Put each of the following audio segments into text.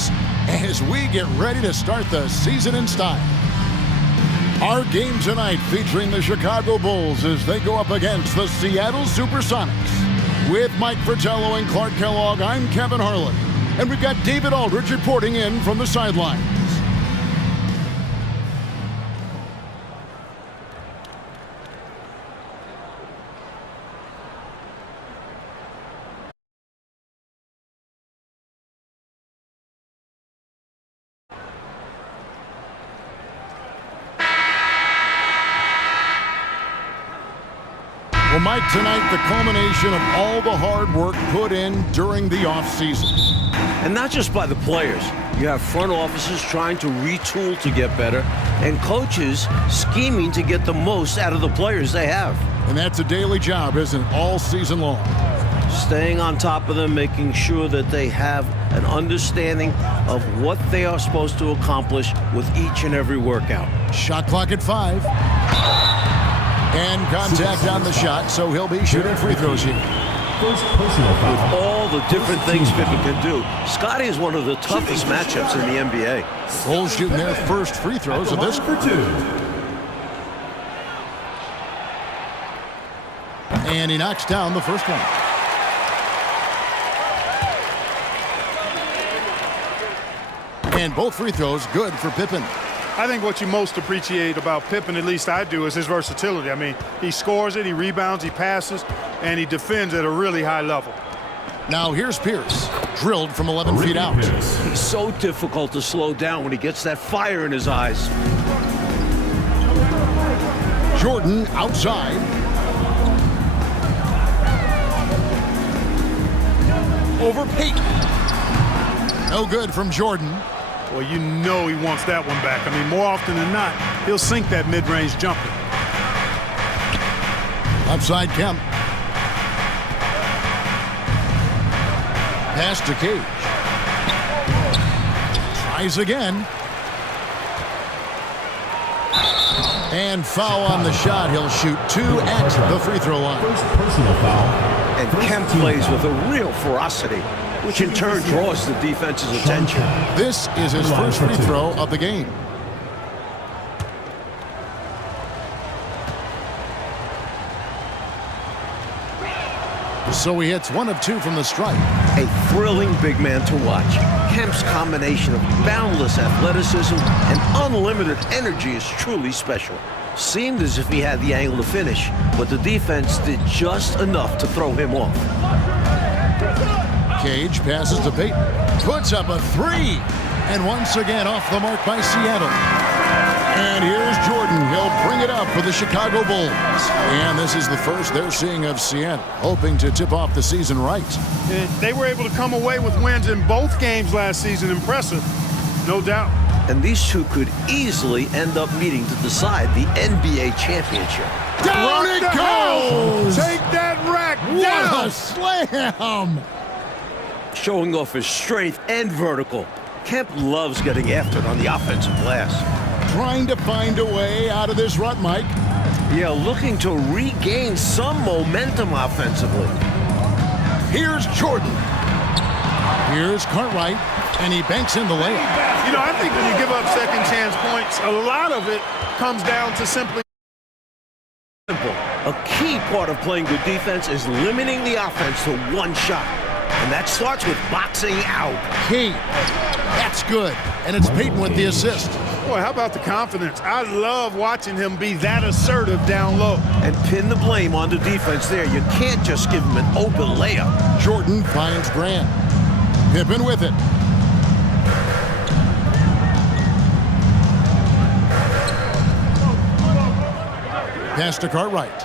us as we get ready to start the season in style. Our game tonight featuring the Chicago Bulls as they go up against the Seattle Supersonics. With Mike Fratello and Clark Kellogg, I'm Kevin Harlan. And we've got David Aldridge reporting in from the sidelines. Well, Mike, tonight the culmination of all the hard work put in during the offseason. And not just by the players. You have front offices trying to retool to get better, and coaches scheming to get the most out of the players they have. And that's a daily job, isn't it, all season long? Staying on top of them, making sure that they have an understanding of what they are supposed to accomplish with each and every workout. Shot clock at 5. And contact on the shot, so he'll be shooting free throws here. First personal foul. With all the different things Pippen can do, Scotty is one of the toughest matchups in the NBA. Bulls shooting their first free throws of this for 2. And he knocks down the first one. And both free throws good for Pippen. I think what you most appreciate about Pippen, at least I do, is his versatility. I mean, he scores it, he rebounds, he passes, and he defends at a really high level. Now here's Pierce, drilled from 11 feet out. He's so difficult to slow down when he gets that fire in his eyes. Jordan outside. Over Payton. No good from Jordan. Well, you know he wants that one back. I mean, more often than not, he'll sink that mid-range jumper. Upside Kemp. Pass to Cage. Tries again. And foul on the shot. He'll shoot 2 at the free throw line. First personal foul. And Kemp plays with a real ferocity, which in turn draws the defense's attention. This is his first free throw of the game. So he hits 1 of 2 from the stripe. A thrilling big man to watch. Kemp's combination of boundless athleticism and unlimited energy is truly special. Seemed as if he had the angle to finish, but the defense did just enough to throw him off. Cage passes to Payton. Puts up a 3. And once again off the mark by Seattle. And here's Jordan. He'll bring it up for the Chicago Bulls. And this is the first they're seeing of Seattle, hoping to tip off the season right. They were able to come away with wins in both games last season. Impressive, no doubt. And these two could easily end up meeting to decide the NBA championship. Down it goes! Take that rack down! What a slam! Showing off his strength and vertical. Kemp loves getting after it on the offensive glass. Trying to find a way out of this rut, Mike. Yeah, looking to regain some momentum offensively. Here's Jordan. Here's Cartwright, and he banks in the layup. You know, I think when you give up second chance points, a lot of it comes down to simply simple. A key part of playing good defense is limiting the offense to one shot. And that starts with boxing out. Key. That's good. And it's Payton with the assist. Boy, how about the confidence? I love watching him be that assertive down low. And pin the blame on the defense there. You can't just give him an open layup. Jordan finds Grant. Pippen with it. Pass to Cartwright.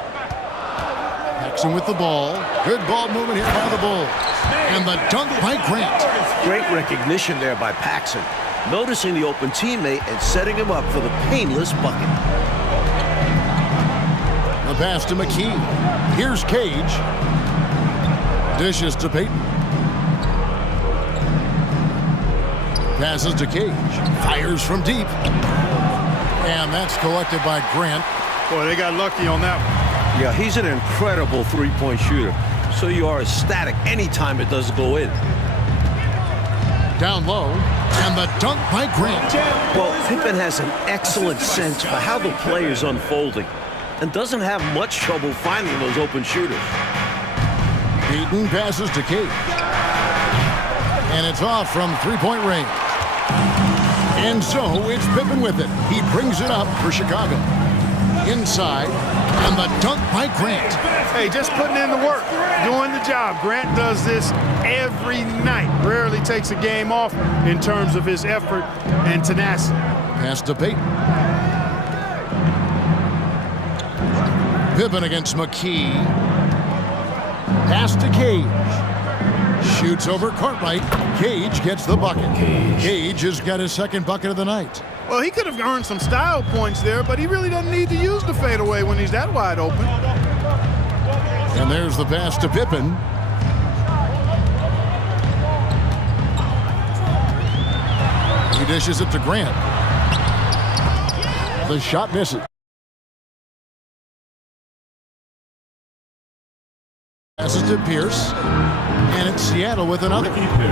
Paxson with the ball. Good ball movement here by the Bulls. And the dunk by Grant. Great recognition there by Paxson. Noticing the open teammate and setting him up for the painless bucket. The pass to McKee. Here's Cage. Dishes to Payton. Passes to Cage. Fires from deep. And that's collected by Grant. Boy, they got lucky on that one. Yeah, he's an incredible three-point shooter. So you are ecstatic anytime it doesn't go in. Down low. And the dunk by Grant. Well, Pippen has an excellent sense for how the play is unfolding and doesn't have much trouble finding those open shooters. Beaton passes to Cage. And it's off from three-point range. And so it's Pippen with it. He brings it up for Chicago. Inside, and the dunk by Grant. Hey, just putting in the work, doing the job. Grant does this every night. Rarely takes a game off in terms of his effort and tenacity. Pass to Payton. Pippen against McKee. Pass to Cage. Shoots over Cartwright. Cage gets the bucket. Cage has got his second bucket of the night. Well, he could have earned some style points there, but he really doesn't need to use the fadeaway when he's that wide open. And there's the pass to Pippen. He dishes it to Grant. The shot misses. Passes to Pierce. And it's Seattle with another.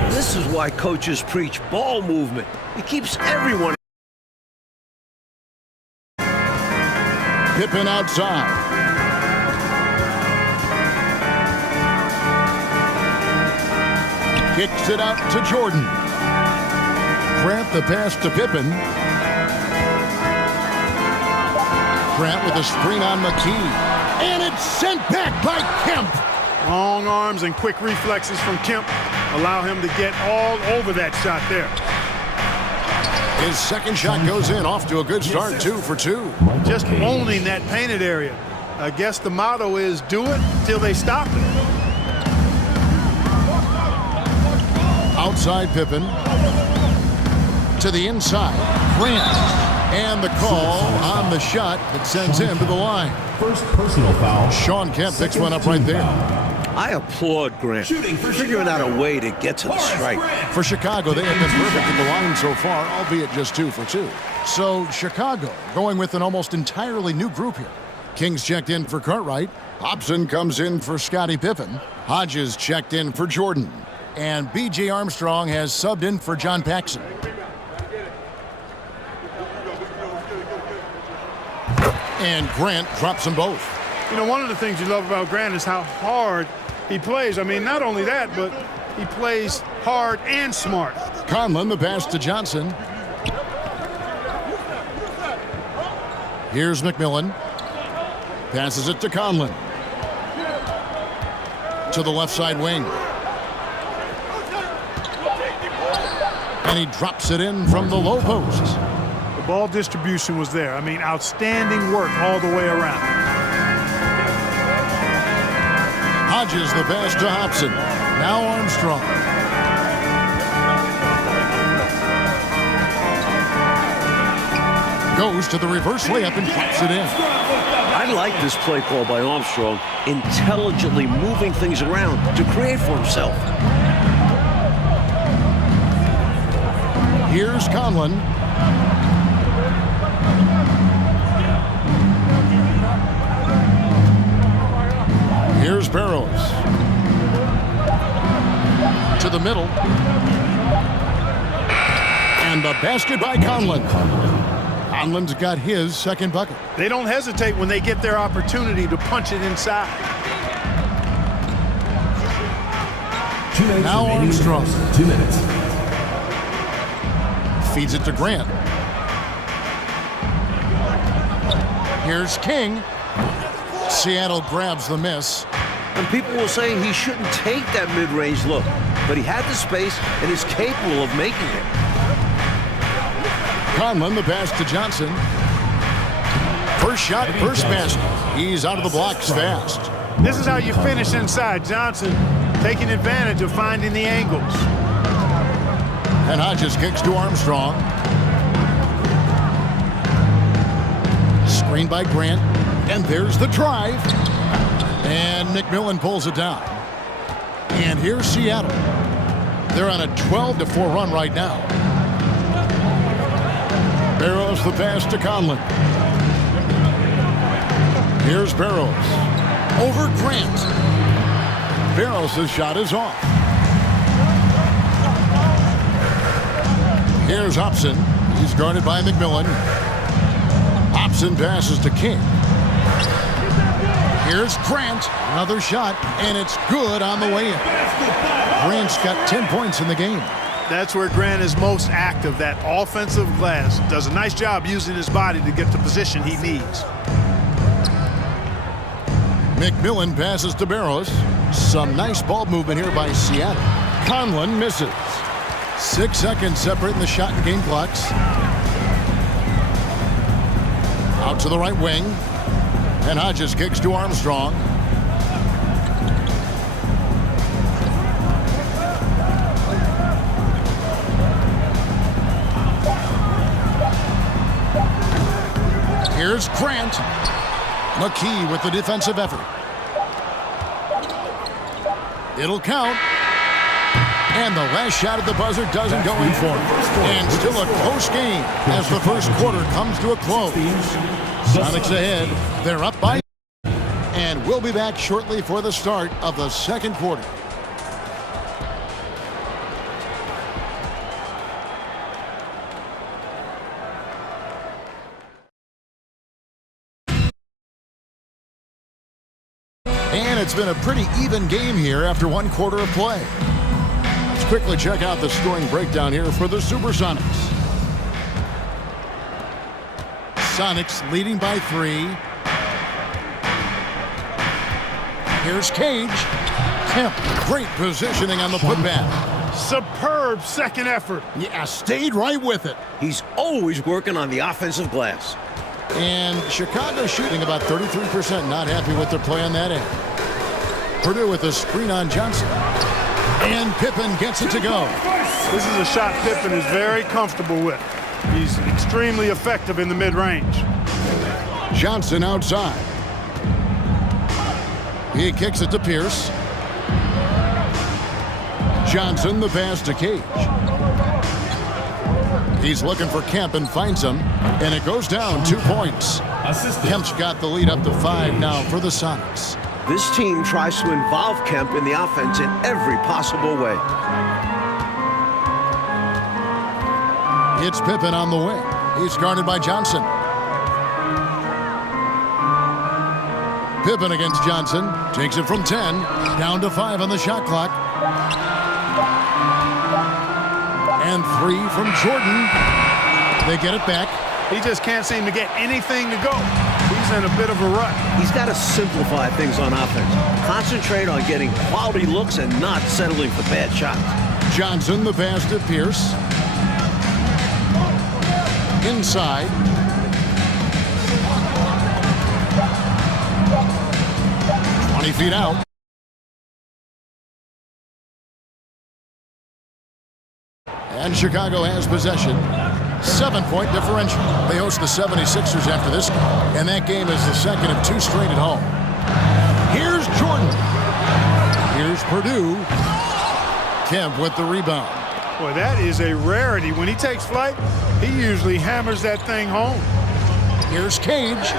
This is why coaches preach ball movement. It keeps everyone. Pippen outside. Kicks it out to Jordan. Grant the pass to Pippen. Grant with a screen on McKee. And it's sent back by Kemp. Long arms and quick reflexes from Kemp allow him to get all over that shot there. His second shot goes in, off to a good start, 2 for 2. Just owning that painted area. I guess the motto is do it till they stop it. Outside Pippen. To the inside. Grant. And the call on the shot that sends him to the line. First personal foul. Sean Kemp picks one up right there. I applaud Grant for figuring out a way to get to the strike. For Chicago, they have been perfect at the line so far, albeit just 2 for 2. So Chicago going with an almost entirely new group here. Kings checked in for Cartwright. Hobson comes in for Scottie Pippen. Hodges checked in for Jordan. And B.J. Armstrong has subbed in for John Paxson. And Grant drops them both. You know, one of the things you love about Grant is how hard he plays. I mean, not only that, but he plays hard and smart. Conlon, the pass to Johnson. Here's McMillan. Passes it to Conlon. To the left side wing. And he drops it in from the low post. The ball distribution was there. I mean, outstanding work all the way around. Hodges the pass to Hobson. Now Armstrong. Goes to the reverse layup and drops it in. I like this play call by Armstrong, intelligently moving things around to create for himself. Here's Conlon. Here's Barrows. To the middle. And the basket by Conlon. Conlon's got his second bucket. They don't hesitate when they get their opportunity to punch it inside. Now Armstrong. 2 minutes. Feeds it to Grant. Here's King. Seattle grabs the miss. And people will say he shouldn't take that mid-range look, but he had the space and is capable of making it. Conlon, the pass to Johnson. First shot, first basket. He's out of the blocks fast. This is how you finish inside. Johnson taking advantage of finding the angles. And Hodges kicks to Armstrong. Screen by Grant. And there's the drive. And McMillan pulls it down. And here's Seattle. They're on a 12-4 run right now. Barrows the pass to Conlon. Here's Barrows. Over Grant. Barrows' shot is off. Here's Hobson. He's guarded by McMillan. Hobson passes to King. Here's Grant. Another shot, and it's good on the way in. Grant's got 10 points in the game. That's where Grant is most active, that offensive glass. Does a nice job using his body to get the position he needs. McMillan passes to Barros. Some nice ball movement here by Seattle. Conlon misses. 6 seconds separating the shot and game clocks. Out to the right wing. And Hodges kicks to Armstrong. Here's Grant. McKee with the defensive effort. It'll count. And the last shot at the buzzer doesn't go in for him. And still a close game as the first quarter comes to a close. Sonics ahead. They're up by. And we'll be back shortly for the start of the second quarter. And it's been a pretty even game here after one quarter of play. Let's quickly check out the scoring breakdown here for the Supersonics. Sonics leading by 3. Here's Cage. Kemp, great positioning on the putback. Superb second effort. Yeah, stayed right with it. He's always working on the offensive glass. And Chicago shooting about 33%. Not happy with their play on that end. Purdue with a screen on Johnson. And Pippen gets it to go. This is a shot Pippen is very comfortable with. He's extremely effective in the mid-range. Johnson outside. He kicks it to Pierce. Johnson, the pass to Cage. He's looking for Kemp and finds him. And it goes down 2 points. Kemp's got the lead up to 5 now for the Sonics. This team tries to involve Kemp in the offense in every possible way. It's Pippen on the wing. He's guarded by Johnson. Pippen against Johnson. Takes it from 10. Down to 5 on the shot clock. And 3 from Jordan. They get it back. He just can't seem to get anything to go. He's in a bit of a rut. He's got to simplify things on offense. Concentrate on getting quality looks and not settling for bad shots. Johnson, the pass to Pierce. Inside. Feet out. And Chicago has possession. 7-point differential. They host the 76ers after this game. And that game is the second of 2 straight at home. Here's Jordan. Here's Purdue. Kemp with the rebound. Boy, that is a rarity. When he takes flight, he usually hammers that thing home. Here's Cage.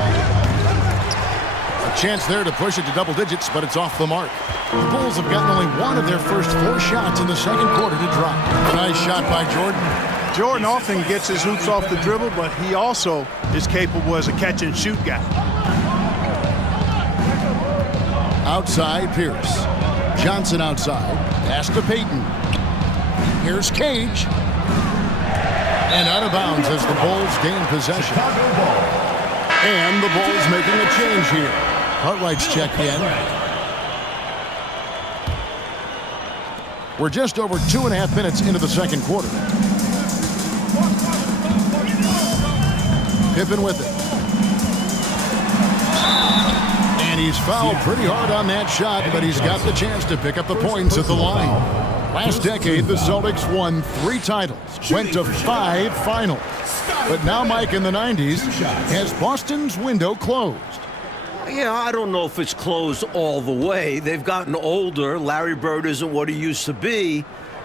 A chance there to push it to double digits, but it's off the mark. The Bulls have gotten only one of their first 4 shots in the second quarter to drop. Nice shot by Jordan. Jordan often gets his hoops off the dribble, but he also is capable as a catch-and-shoot guy. Outside, Pierce. Johnson outside. Pass to Payton. Here's Cage. And out of bounds as the Bulls gain possession. And the Bulls making a change here. Cartwright's checked in. We're just over 2.5 minutes into the second quarter. Pippen with it. And he's fouled pretty hard on that shot, but he's got the chance to pick up the points at the line. Last decade, the Celtics won 3 titles, went to 5 finals. But now, Mike, in the 90s, has Boston's window closed? Yeah, I don't know if it's closed all the way. They've gotten older. Larry Bird isn't what he used to be.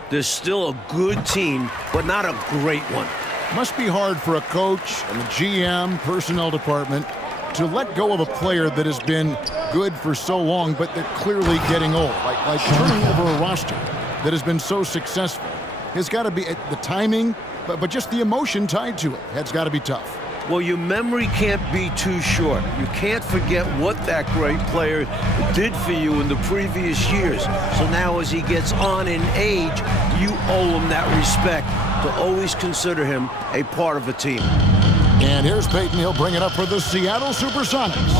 They're still a good team, but not a great one. Must be hard for a coach and the GM, personnel department, to let go of a player that has been good for so long, but they're clearly getting old. Like turning over a roster that has been so successful. It's got to be, the timing but just the emotion tied to it. That's got to be tough. Well, your memory can't be too short. You can't forget what that great player did for you in the previous years. So now as he gets on in age, you owe him that respect to always consider him a part of a team. And here's Peyton. He'll bring it up for the Seattle Supersonics.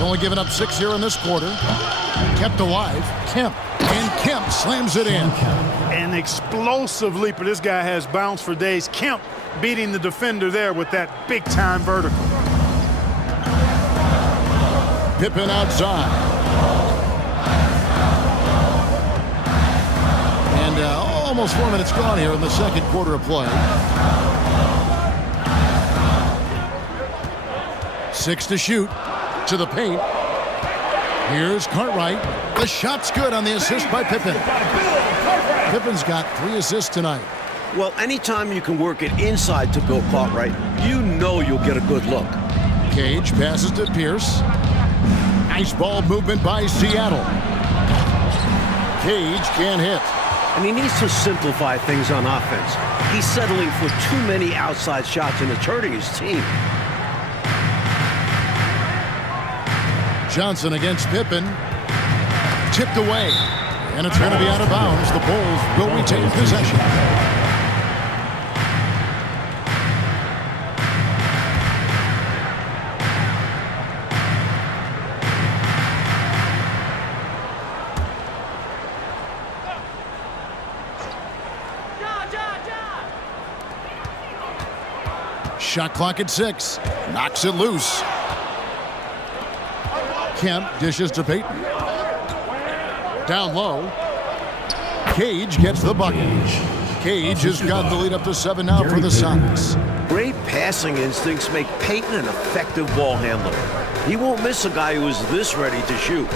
Only given up 6 here in this quarter. Kept alive. Kemp. And Kemp slams it in. An explosive leaper. This guy has bounce for days. Kemp beating the defender there with that big-time vertical. Pippen outside. And almost 4 minutes gone here in the second quarter of play. 6 to shoot. To the paint. Here's Cartwright. The shot's good on the assist by Pippen. Pippen's got 3 assists tonight. Well, anytime you can work it inside to Bill Cartwright, you know you'll get a good look. Cage passes to Pierce. Nice ball movement by Seattle. Cage can't hit. And he needs to simplify things on offense. He's settling for too many outside shots, and it's hurting his team. Johnson against Pippen. Tipped away. And it's going to be out of bounds. The Bulls will retain possession. Shot clock at 6. Knocks it loose. Kemp dishes to Peyton. Down low. Cage gets the bucket. Cage has got the lead up to 7 now for the Sonics. Great passing instincts make Peyton an effective ball handler. He won't miss a guy who is this ready to shoot.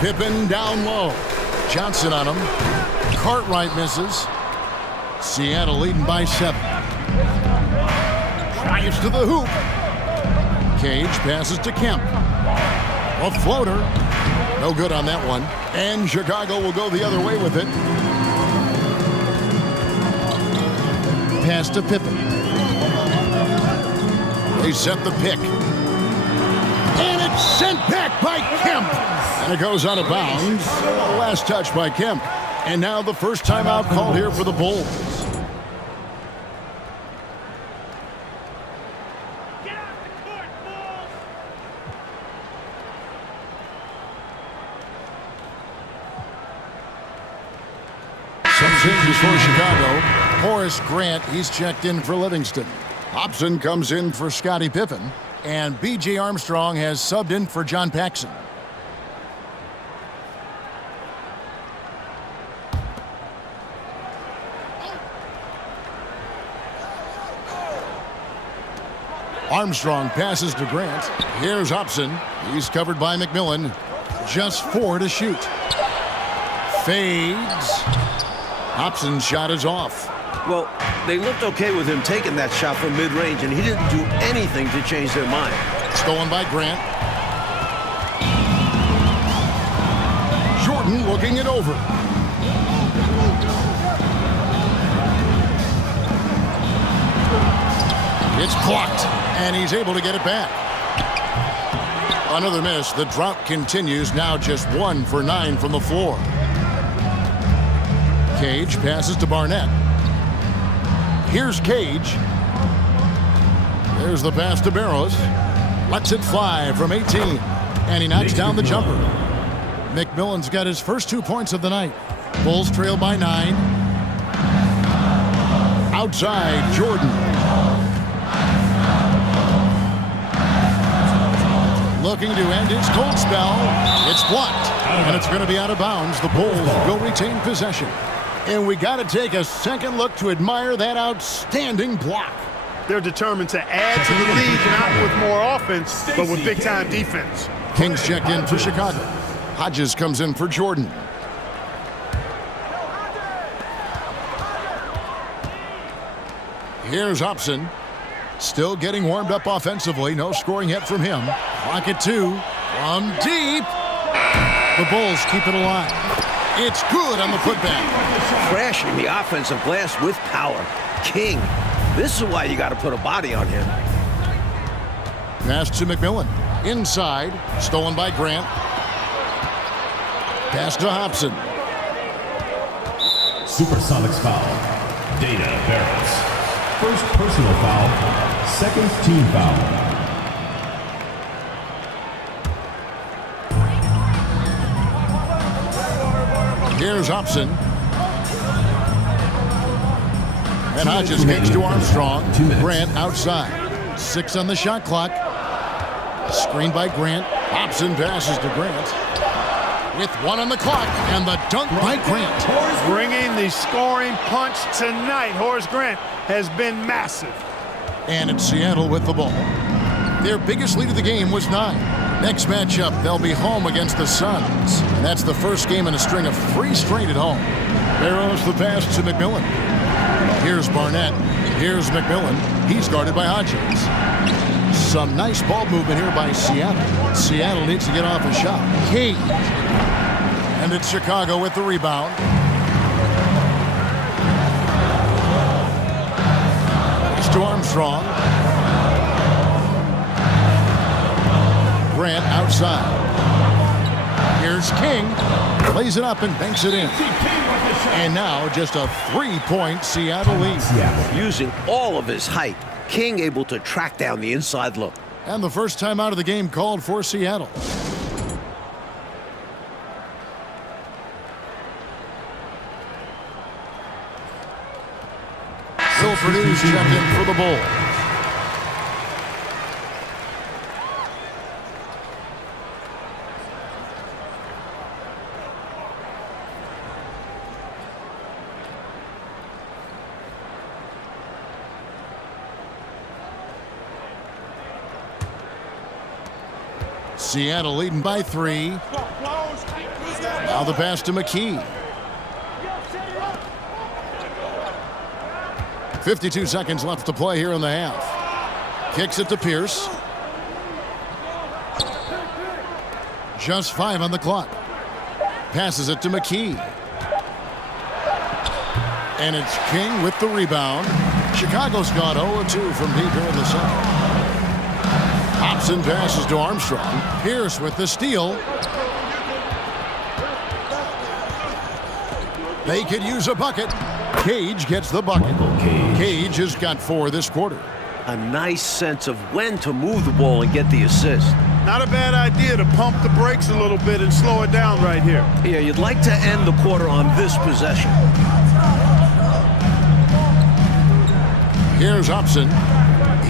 Pippen down low. Johnson on him. Cartwright misses. Seattle leading by 7. Drives to the hoop. Cage passes to Kemp. A floater. No good on that one. And Chicago will go the other way with it. Pass to Pippen. They set the pick. And it's sent back by Kemp. And it goes out of bounds. Last touch by Kemp. And now the first timeout called here for the Bulls. Some changes for Chicago. Horace Grant, he's checked in for Livingston. Hobson comes in for Scottie Pippen. And B.J. Armstrong has subbed in for John Paxson. Armstrong passes to Grant. Here's Hobson. He's covered by McMillan. Just 4 to shoot. Fades. Hobson's shot is off. Well, they looked okay with him taking that shot from mid-range, and he didn't do anything to change their mind. Stolen by Grant. Jordan looking it over. It's blocked, and he's able to get it back. Another miss. The drought continues. Now just 1 for 9 from the floor. Cage passes to Barnett. Here's Cage. There's the pass to Barrows. Lets it fly from 18. And he knocks down the jumper. McMillan's got his first 2 points of the night. Bulls trail by 9. Outside, Jordan. Looking to end his cold spell. It's blocked. And it's going to be out of bounds. The Bulls will retain possession. And we got to take a second look to admire that outstanding block. They're determined to add to the lead, not with more offense, but with big-time defense. Kings check in for Chicago. Hodges comes in for Jordan. Here's Hobson. Still getting warmed up offensively. No scoring yet from him. Clock at 2. From deep. The Bulls keep it alive. It's good on the putback. Crashing the offensive glass with power. King, this is why you got to put a body on him. Pass to McMillan. Inside. Stolen by Grant. Pass to Hobson. Supersonics foul. Dana Barris. First personal foul. Second team foul. Here's Hobson. And Hodges kicks to Armstrong. Grant outside. 6 on the shot clock. Screen by Grant. Hobson passes to Grant. With 1 on the clock. And the dunk by Grant. Bringing the scoring punch tonight. Horace Grant has been massive. And it's Seattle with the ball. Their biggest lead of the game was 9. Next matchup, they'll be home against the Suns. And that's the first game in a string of 3 straight at home. Barrows the pass to McMillan. Here's Barnett. Here's McMillan. He's guarded by Hodges. Some nice ball movement here by Seattle. Seattle needs to get off a shot. Cage. And it's Chicago with the rebound. It's to Armstrong. Grant outside. Here's King. Plays it up and banks it in. And now just a 3-point Seattle lead. Using all of his height, King able to track down the inside look. And the first time out of the game called for Seattle. Phil Purdue's checked in for the Bulls. Seattle leading by 3. Now the pass to McKee. 52 seconds left to play here in the half. Kicks it to Pierce. Just 5 on the clock. Passes it to McKee. And it's King with the rebound. Chicago's gone 0-2 from deep here in the second. Hobson passes to Armstrong. Pierce with the steal. They could use a bucket. Cage gets the bucket. Cage has got 4 this quarter. A nice sense of when to move the ball and get the assist. Not a bad idea to pump the brakes a little bit and slow it down right here. Yeah, you'd like to end the quarter on this possession. Here's Hobson.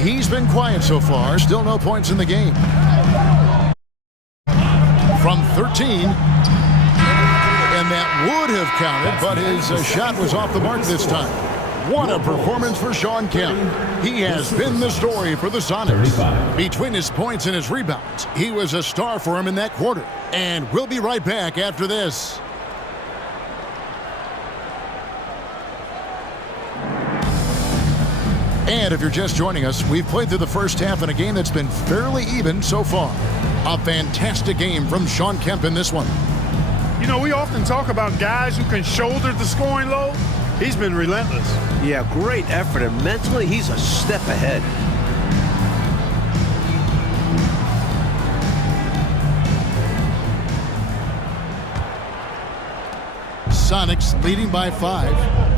He's been quiet so far. Still no points in the game. From 13. And that would have counted, but his shot was off the mark this time. What a performance for Shawn Kemp. He has been the story for the Sonics. Between his points and his rebounds, he was a star for him in that quarter. And we'll be right back after this. And if you're just joining us, we've played through the first half in a game that's been fairly even so far. A fantastic game from Shawn Kemp in this one. You know, we often talk about guys who can shoulder the scoring load. He's been relentless. Yeah, great effort, and mentally he's a step ahead. Sonics leading by 5.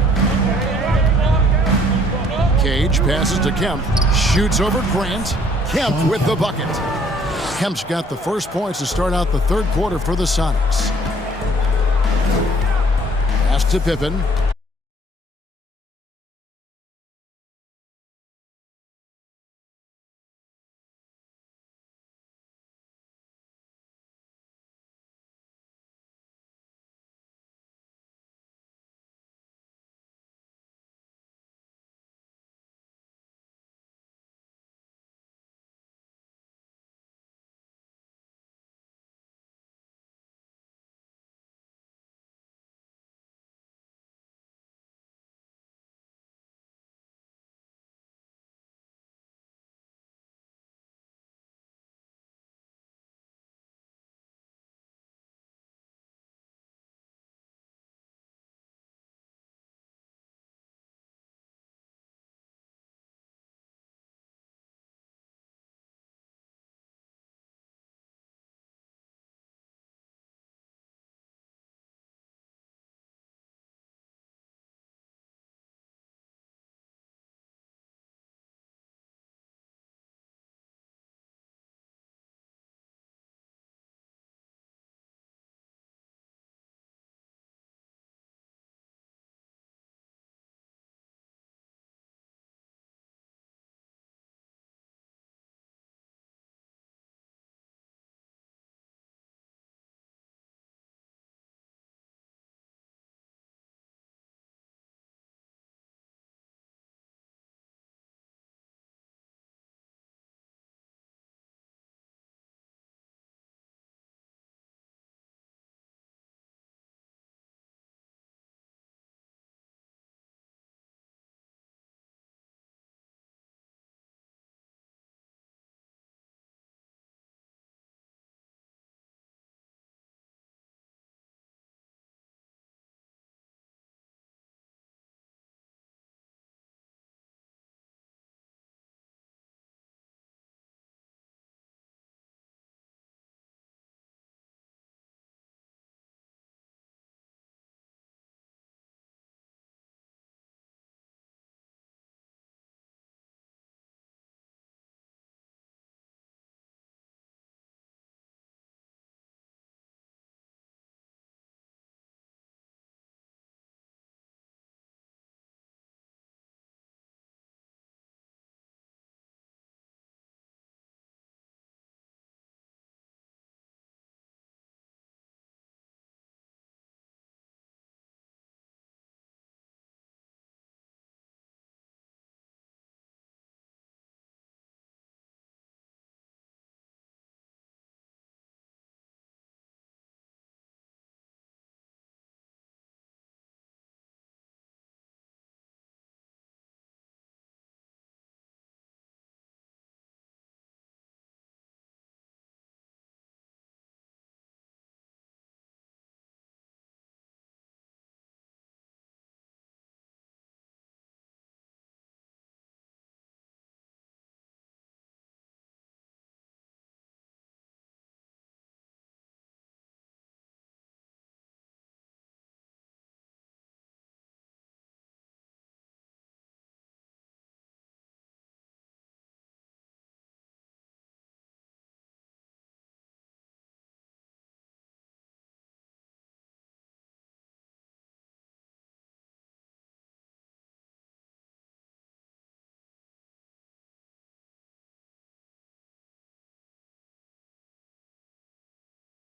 Cage passes to Kemp. Shoots over Grant. Kemp with the bucket. Kemp's got the first points to start out the third quarter for the Sonics. Pass to Pippen.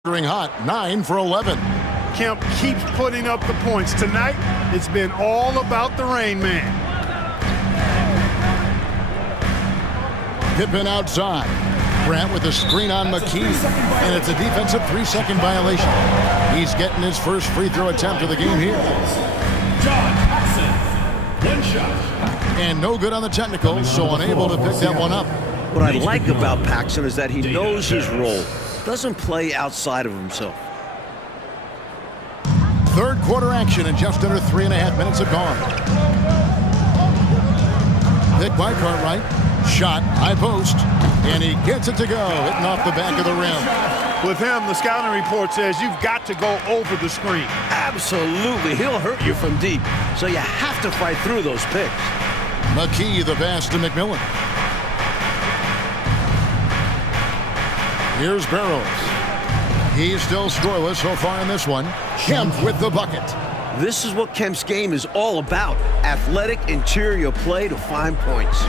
hot, 9 for 11. Kemp keeps putting up the points. Tonight, it's been all about the Rain Man. Pippen outside. Grant with a screen on McKee, and it's a defensive 3-second violation. He's getting his first free throw attempt of the game here. John Paxson, 1 shot. And no good on the technical, so unable to pick that one up. What I like about Paxson is that he knows his role. Doesn't play outside of himself. Third quarter action in just under 3.5 minutes have gone. Pick by Cartwright. Shot, high post, and he gets it to go, hitting off the back of the rim. With him, the scouting report says you've got to go over the screen. Absolutely. He'll hurt you from deep, so you have to fight through those picks. McKee, the pass to McMillan. Here's Barrows. He's still scoreless so far in this one. Kemp with the bucket. This is what Kemp's game is all about. Athletic interior play to find points.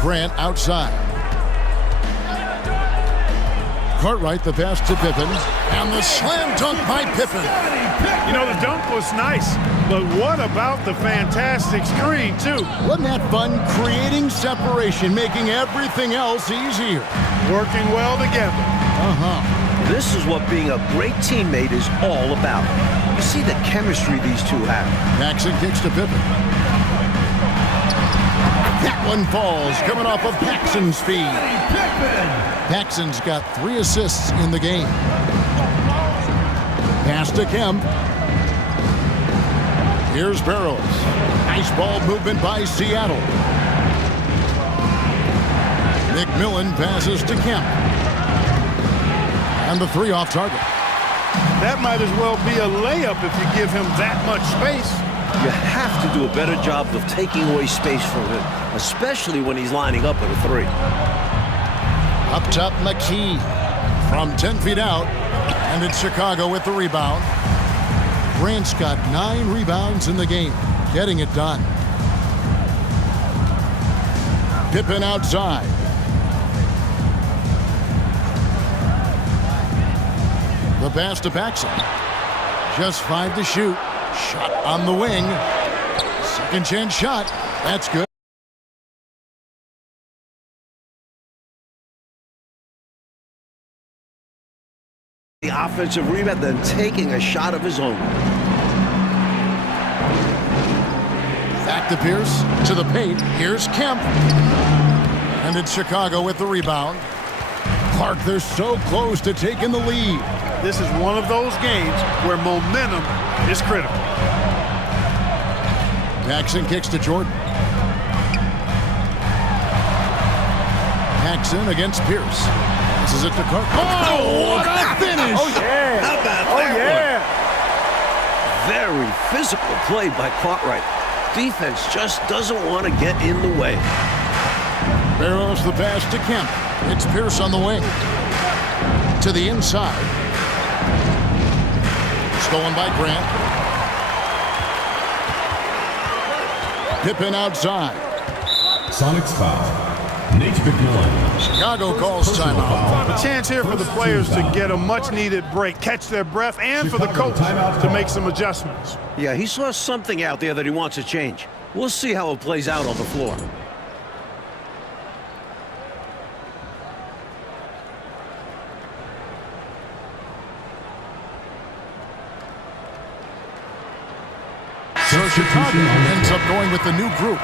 Grant outside. Cartwright, the pass to Pippen. And the slam dunk by Pippen. You know, the dunk was nice, but what about the fantastic screen, too? Wasn't that fun? Creating separation, making everything else easier. Working well together. This is what being a great teammate is all about. You see the chemistry these two have. Paxson kicks to Pippen. That one falls, coming off of Paxson's speed. Paxson's got 3 assists in the game. Pass to Kemp. Here's Barrows. Nice ball movement by Seattle. McMillan passes to Kemp. And the 3 off target. That might as well be a layup if you give him that much space. You have to do a better job of taking away space from him, especially when he's lining up at a 3. Up top, McKee from 10 feet out. And it's Chicago with the rebound. Grant's got 9 rebounds in the game, getting it done. Pippen outside. The pass to Paxson. Just 5 to shoot. Shot on the wing. Second chance shot. That's good. The offensive rebound, then taking a shot of his own. Back to Pierce, to the paint. Here's Kemp. And it's Chicago with the rebound. Clark, they're so close to taking the lead. This is one of those games where momentum is critical. Paxson kicks to Jordan. Paxson against Pierce. This is it to Clark. Oh, what a finish! Oh, yeah. How about that one? Very physical play by Cartwright. Defense just doesn't want to get in the way. Barrows the pass to Kemp. It's Pierce on the wing. To the inside. Stolen by Grant. Pippen outside. Sonics foul. Nate McMillan. Chicago calls timeout. A chance here for the players to get a much-needed break, catch their breath, and for the coach to make some adjustments. Yeah, he saw something out there that he wants to change. We'll see how it plays out on the floor. So Chicago ends up going with the new group.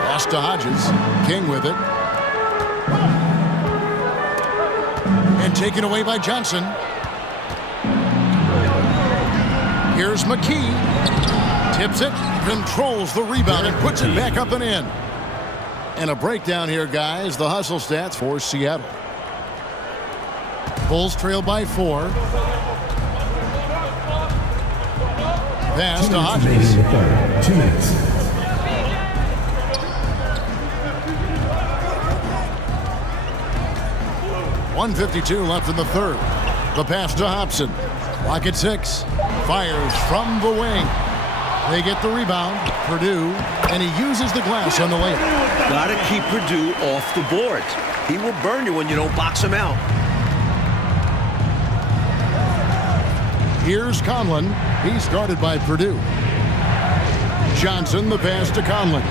Pass to Hodges. King with it. And taken away by Johnson. Here's McKee. Tips it, controls the rebound, and puts it back up and in. And a breakdown here, guys. The hustle stats for Seattle. Bulls trail by 4. Pass to Hodges. 2 minutes. .152 left in the third. The pass to Hobson. Clock at 6. Fires from the wing. They get the rebound. Purdue, and he uses the glass on the layup. Gotta keep Purdue off the boards. He will burn you when you don't box him out. Here's Conlon. He's guarded by Purdue. Johnson, the pass to Conlon.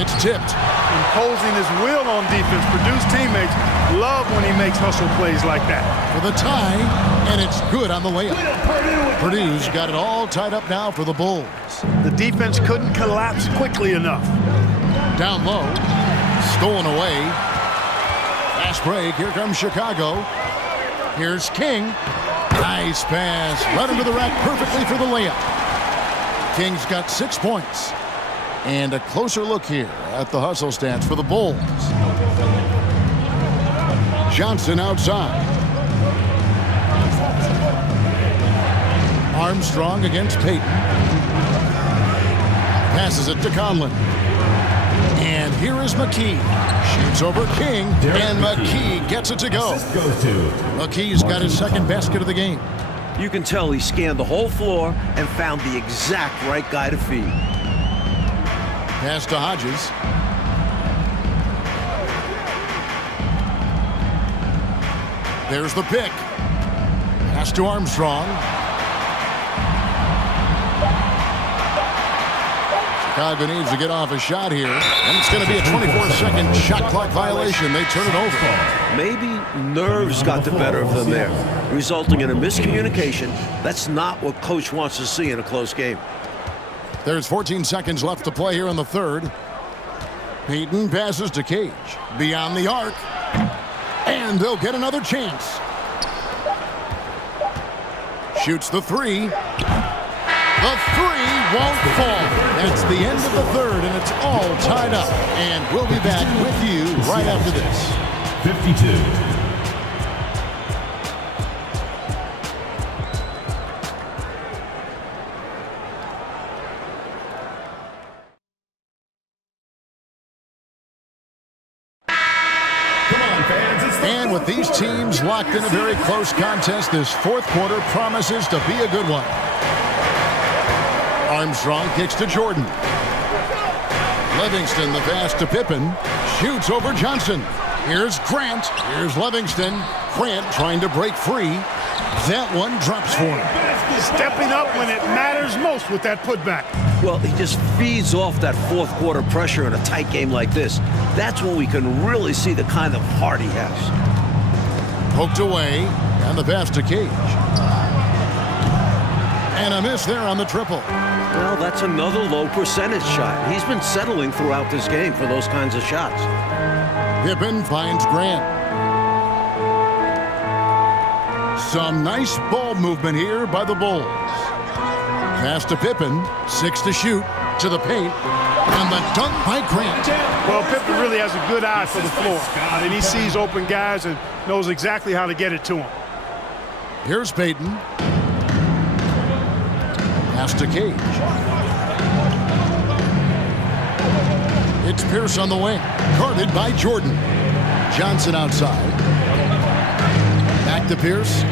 It's tipped. Imposing his will on defense. Purdue's teammates love when he makes hustle plays like that. For the tie, and it's good on the layup. Purdue's got it all tied up now for the Bulls. The defense couldn't collapse quickly enough. Down low, stolen away. Fast break, here comes Chicago. Here's King. Nice pass, led him to the rack perfectly for the layup. King's got 6 points. And a closer look here at the hustle stats for the Bulls. Johnson outside. Armstrong against Payton. Passes it to Conlon. And here is McKee. Shoots over King, and McKee gets it to go. McKee's got his second basket of the game. You can tell he scanned the whole floor and found the exact right guy to feed. Pass to Hodges. There's the pick. Pass to Armstrong. Chicago needs to get off a shot here, and it's going to be a 24-second shot clock violation. They turn it over. Maybe nerves got the better of them there, resulting in a miscommunication. That's not what coach wants to see in a close game. There's 14 seconds left to play here in the third. Payton passes to Cage. Beyond the arc. And they'll get another chance. Shoots the three. The three won't fall. It's the end of the third, and it's all tied up. And we'll be back with you right after this. 52. And with these teams locked in a very close contest, this fourth quarter promises to be a good one. Armstrong kicks to Jordan. Livingston, the pass to Pippen. Shoots over Johnson. Here's Grant. Here's Livingston. Grant trying to break free. That one drops for him. Stepping up when it matters most with that putback. Well, he just feeds off that fourth quarter pressure in a tight game like this. That's when we can really see the kind of heart he has. Poked away, and the pass to Cage. And a miss there on the triple. Well, that's another low percentage shot. He's been settling throughout this game for those kinds of shots. Pippen finds Grant. Some nice ball movement here by the Bulls. Pass to Pippen, 6 to shoot, to the paint, and the dunk by Grant. Well, Pippen really has a good eye for the floor, and he sees open guys and knows exactly how to get it to him. Here's Payton. Pass to Cage. It's Pierce on the wing, guarded by Jordan. Johnson outside. Back to Pierce.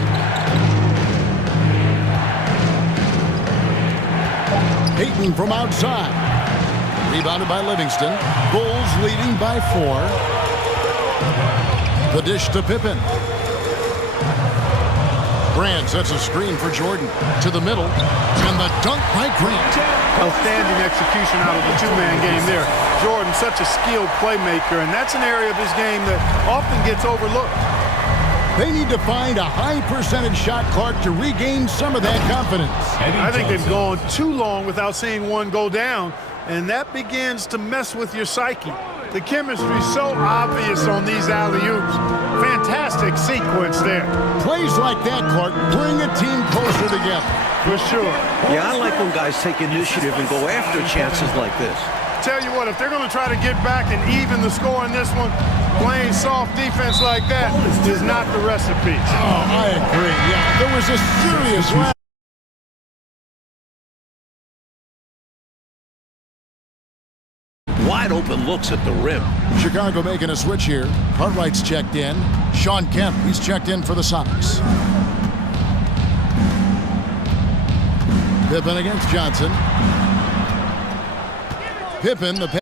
Payton from outside. Rebounded by Livingston. Bulls leading by 4. The dish to Pippen. Grant sets a screen for Jordan. To the middle. And the dunk by Grant. Outstanding execution out of the two-man game there. Jordan, such a skilled playmaker, and that's an area of his game that often gets overlooked. They need to find a high percentage shot, Clark, to regain some of that confidence. I think they've gone too long without seeing one go down, and that begins to mess with your psyche. The chemistry's so obvious on these alley-oops. Fantastic sequence there. Plays like that, Clark, bring a team closer together. For sure. Yeah, I like when guys take initiative and go after chances like this. Tell you what, if they're going to try to get back and even the score in this one, playing soft defense like that is not the recipe. Oh, I agree. Yeah, there was a serious Wide open looks at the rim. Chicago making a switch here. Cartwright's checked in. Sean Kemp, he's checked in for the Sonics. Pippen against Johnson. Pippen, the pass.